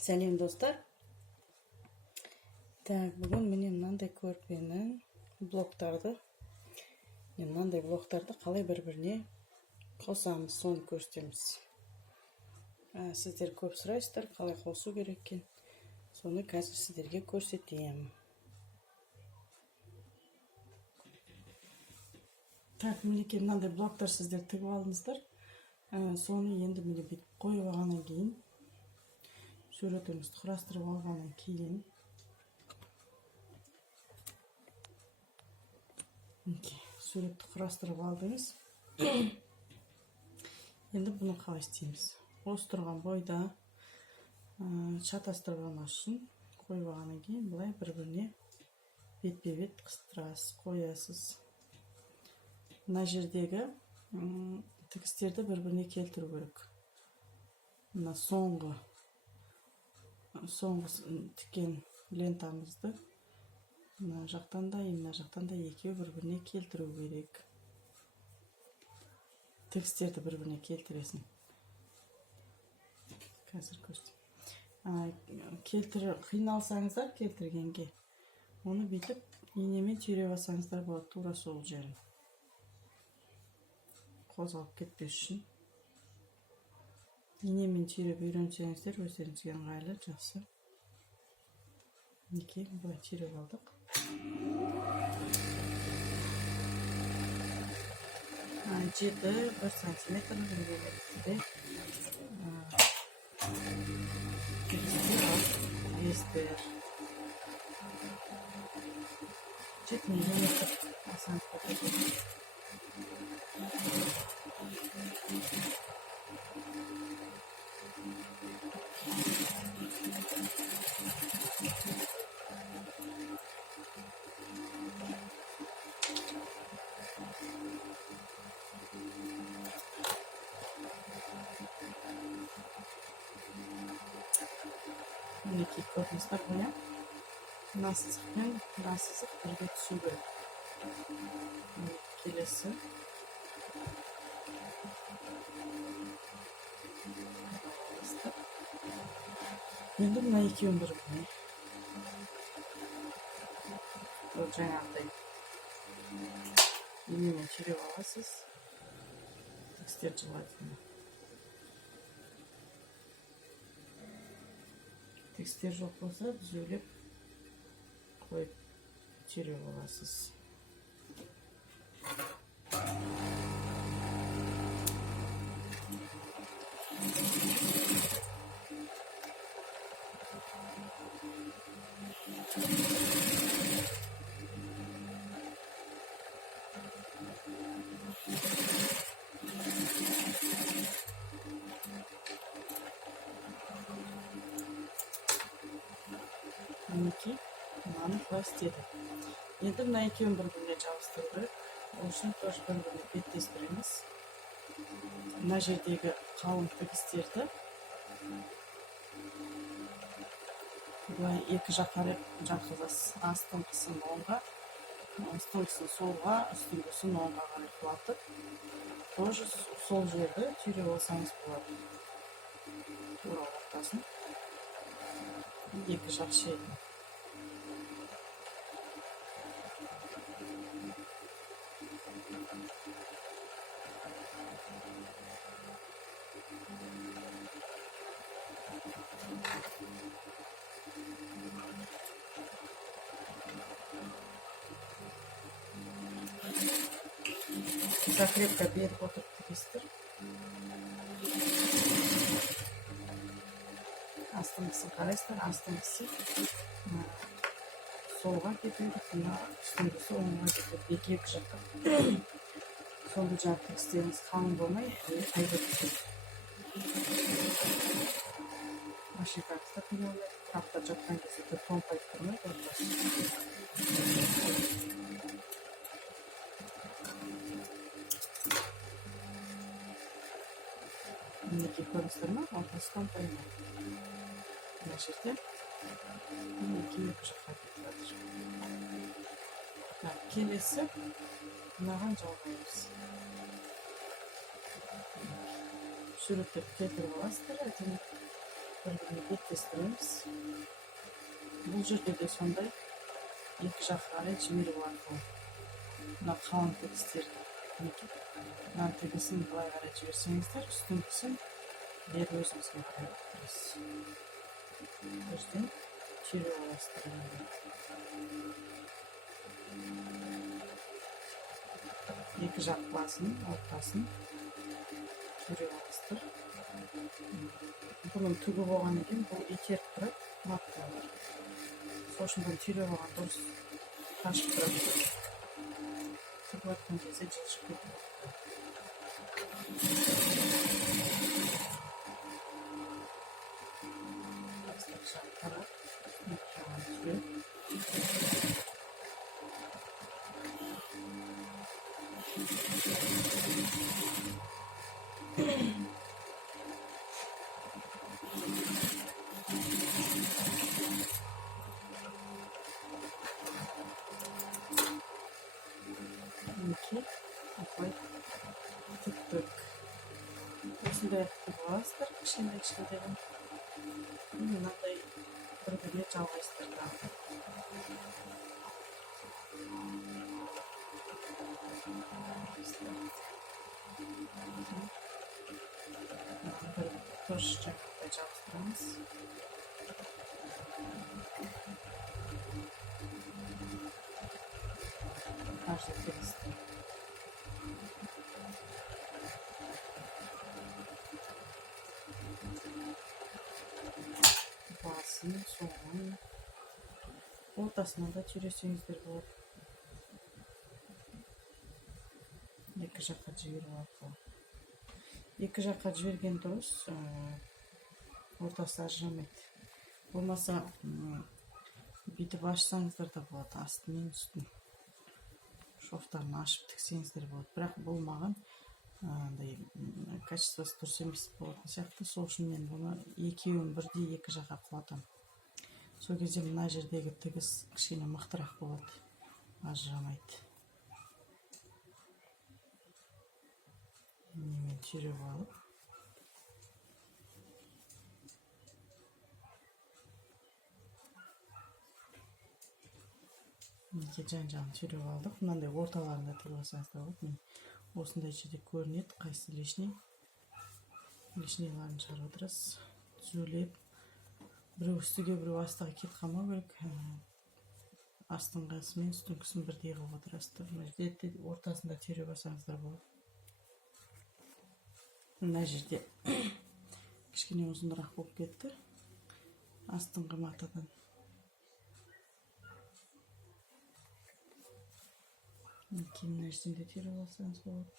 Сәлем достар. Бүгін міне мынандай көрпенің блоктарды қалай бір-біріне қосамыз, соны көрсетеміз. Сіздер көп сұрайсыздар, қалай қосу керек екен. Соны қазір сіздерге көрсетейін. Мінекей мынандай блоктар сіздер тігіп алдыңыздар. Соны енді міне бүйтіп қойып алғаннан кейін, суретіңізді құрастырып алғаннан кейін, суретті құрастырып алдыңыз. Енді бұны қалай істейміз? Осы тұрған бойда шатастырмас үшін қойып алғаннан кейін былай бір-біріне бетпе-бет қыстырасыз, қоясыз. Мына жердегі тігістерді бір-біріне келтіру керек. Мына соңғы тіккен лентамызды мына жақтан да екеуі бір-біріне келтіру керек. Тігістерді бір-біріне келтіресің. Қазір көрсетейін. Қиналсаңыздар келтіргенге, оны бүйтіп инемен түйреп алсаңыздар болады, тура сол жерін. Қозғалып кетпес үшін. Инемен түйреп үйренсеңіздер, өздеріңізге ыңғайлы, жақсы. Мінекей, былай түйреп алдық. 7-1 сантиметр үлгілікті тігістер 7 миллиметр сантиметр. Мінекей көрдіңіздер ғой, мына сызық пен мына сызық бірге түсу керек. Келесі. Енді мына екеуін бірге. Ол жаңағыдай инемен түйреп аласыз. Тігістер желательно. Тігістер жоқ болса, түзеулеп қойып түйреп аласыз. Мінекей, мынаны былай істедім. Енді мына екеуін бір-біріне жабыстыру керек. Ол үшін тоже бір-біріне беттестіреміз. Мына жердегі қалың тігістерді былай екі жаққа жатқызасыз. Астыңғысын оңға, астыңғысын солға, үстіңгісін оңға қарай құлатып, тоже сол жерді түйреп алсаңыз болады. Тура ортасын. Екі жақ шетін. Закрепка беріп отырып тігістір. Астыңғысын қарайсыздар, астыңғысы солға кетеді, үстіңгісі оңға кетеді, екі жаққа. Сонда жаңағы тігістеріңіз қалың болмай, айдап түседі. Машинкаңызда қиналмайды, таптап жатқан кезде томпайып тұрмайды, ортасы. Мінекей көріңіздер ма? Ортасы томпаймайды. Мына жерде екі жаққа кетіп жатыр. Келесі мынаған жалғаймыз. Суреттерді келтіріп аласыздар, әдемі. бір-біріне беттестіреміз. Бұл жерде де сондай екі жаққа қарай жіберу арқылы мына қалың тігістерді мына тігісін былай қарай жіберсеңіздер, үстіңгісін бері өзіңізге қарай өткізесіз. Бірден түйре аласыздар. Екі жақ басын, ортасын түйре аласыздар. Бұның түгі болғаннан кейін бұл итеріп тұрады, матталар. Сол үшін бұл түйре болған дұрыс қашып тұрады. Тігіп жатқан кезде жылжып кетеді. Жақтары жаған түйре. Осылай тіктік. Осындай тігіп аласыздар, кішкентай. Мынандай бір-біріне жалғайсыздар тағы. Бір дұрыс жаққа жалғастырамыз. Каждый тігісті. Басын, соңын, ортасына да түйресеңіздер болады. Екі жаққа жіберу арқылы. Екі жаққа жіберген дұрыс, ортасы ажырамайды. Болмаса, бүйтіп ашсаңыздар да болады, асты мен үстін. Шофтарын ашып тіксеңіздер болады. Бірақ бұл маған качествосы дұрыс емес болатын сияқты. Сол үшін мен бұны екеуін бірдей екі жаққа құлатамын. Сол кезде мына жердегі тігіс кішкене мықтырақ болады, ажырамайды. Немен түйреп алып, жан-жағын түйреп алдық. Мынандай орталарында тігіп алсаңыз да болады. Мен осындай жерде көрінеді, қайсы лишнийларын шығарып отырасыз. Түзулеп, біреу үстіге, біреу астыға кетіп қалмау керек. Астыңғысы мен үстіңгісін бірдей қылып отырасыздар. Мына жерде ортасында түйреп алсаңыздар болады. Мына жерде кішкене ұзынырақ болып кетті. Астыңғы матадан. Кейін мына жерден де түйреп алсаңыз болады.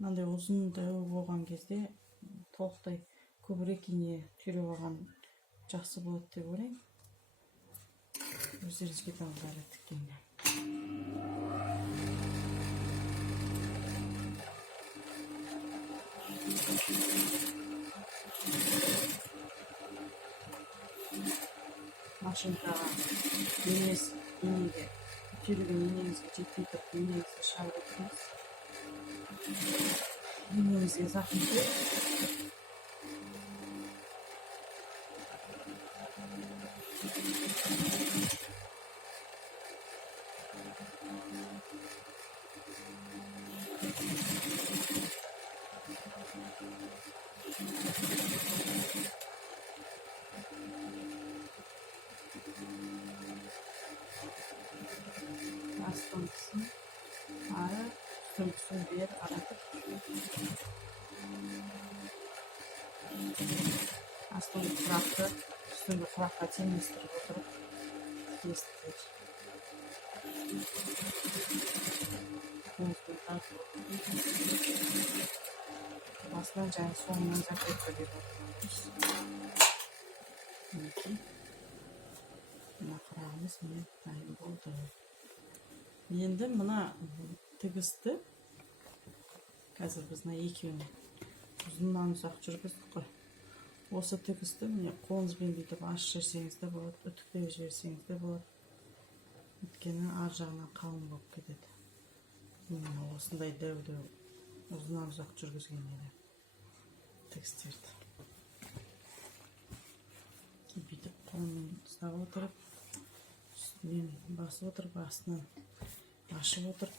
Мынандай ұзын дәу болған кезде толықтай көбірек ине түйреп алған жақсы болады деп ойлаймын. Өздеріңізге таңдап тіккенде. Машинкаға инеге түйреген инеңізге жетпей тұрып, инеңізге шалып өттіңіз. Инеңізге зақым келіп, астыңғысын ары, үстіңгісін бер аратып, астыңғы құрақты үстіңгі құраққа теңестіріп отырып кестіреді. Басынан және соңынан закрепка беріп отырмыз. Мына құрағымыз міне дайын болды. Енді мына тігісті қазір біз мына екеуін ұзыннан ұзақ жүргіздік қой. Осы тігісті міне қолыңызбен бүйтіп ашып жіберсеңіз де болады, үтіктеп жіберсеңіз де болады. Өйткені ар жағынан қалың болып кетеді. Міне осындай дәу-дәу ұзыннан ұзақ жүргізген еді тігістерді. қолмен ұстап отырып, үстінен басып отырып, астынан ашып отырып,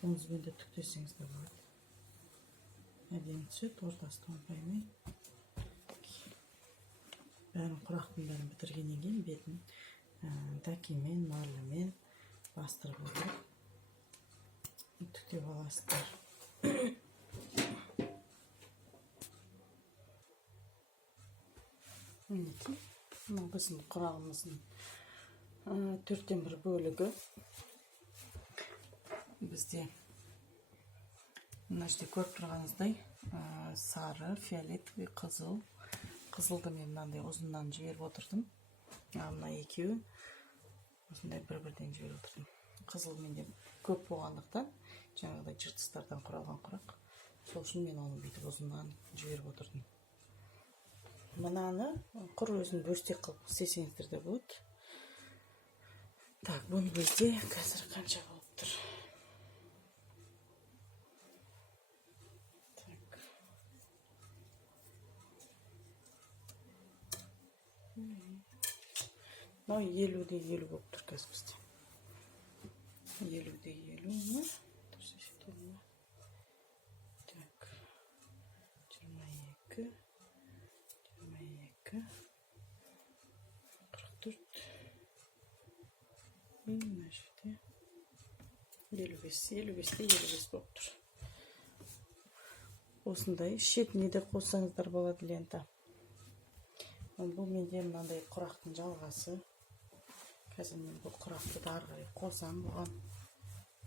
қолыңызбен де түктесеңіз де болады. Әдемі түседі, ортасы тоңбаймай. Бәрін құрақтың бәрін бітіргеннен кейін бетін дәкемен, марлымен бастырып отырып түктеп аласыздар. Мінекей, мынау біздің құрағымыздың 1/4 бөлігі. Бізде мына жерде көріп тұрғаныңыздай сары, фиолетовый, қызыл. Қызылды мен мынандай ұзыннан жіберіп отырдым. Мына екеуі осындай бір-бірден жіберіп отырдым. Қызыл менде көп болғандықтан, жаңағыдай жыртыстардан құралған құрақ. Сол үшін мен оны бүйтіп ұзыннан жіберіп отырдым. Мынаны құр өзін бөлшек қылып істесеңіздер де болады. Так, бұны бізде қазір қанша болып тұр? Мынау 50-де 50 болып тұр қазір бізде. 50-де 50 ма? Так, 22, 22, 44, мына жерде 55-де 55 болып тұр. Осындай шетіне де қоссаңыздар болады лента. Бұл менде мынандай құрақтың жалғасы. Қазір мен бұл құрақты да ары қарай қосам бұған.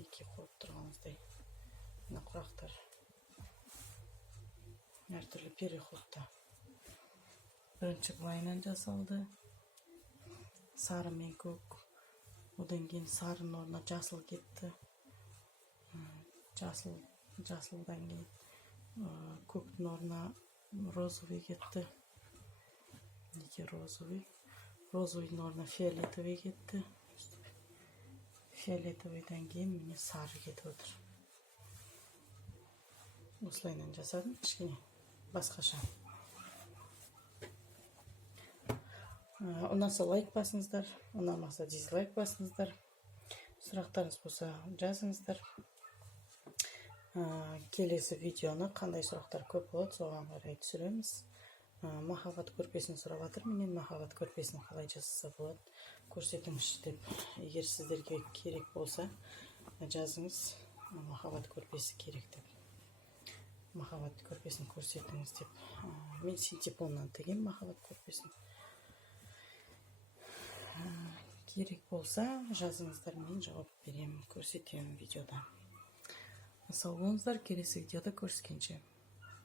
Екі қойып тұрғаныңыздай. Мына құрақтар әртүрлі переходта. Бірінші былайынан жасалды. Сары мен көк. Одан кейін сарының орнына жасыл кетті. Жасылдан кейін көктің орнына розовый кетті. Неге розовый? Розовыйдың орнына фиолетовый кетті. Фиолетовыйдан кейін міне сары кетіп отыр. Осылайынан жасадым, кішкене басқаша. Ұнаса лайк басыңыздар, ұнамаса дизлайк басыңыздар. Сұрақтарыңыз болса жазыңыздар. Келесі видеоны қандай сұрақтар көп болады, соған қарай түсіреміз. Махаббат көрпесін сұрап жатыр. Менен махаббат көрпесін қалай жасаса болады көрсетіңізші деп. Егер сіздерге керек болса, жазыңыз, махаббат көрпесі керек деп. Махаббат көрпесін көрсетіңіз деп. Мен синтепоннан тігем махаббат көрпесін. Керек болса, жазыңыздар, мен жауап беремін, көрсетемін видеода. Сау болыңыздар, келесі видеода көріскенше.